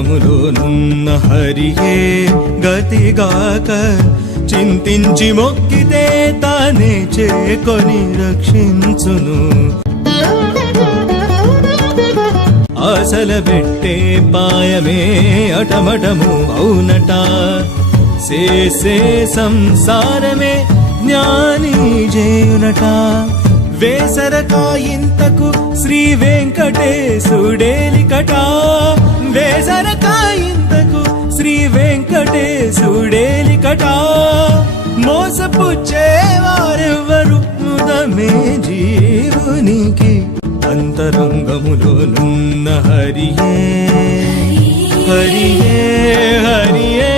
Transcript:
అంతరంగములోనున్న హరియే గతిగాక చింతించి మొక్కితే తానే చేకొని రక్షించును. ఆశల పెట్టే పాయమే అటమటము అవునట, చేసే సంసారమే జ్ఞాని చేయునట. వేసరకాయింతకు శ్రీ వెంకటేశుడేలికట, వేసరకాయింతకు శ్రీ వెంకటేశుడేలికట. మోసపుచ్చేవారెవ్వరు ముదమే జీవునికి, అంతరంగములోనున్న హరియే హరియే హరియే.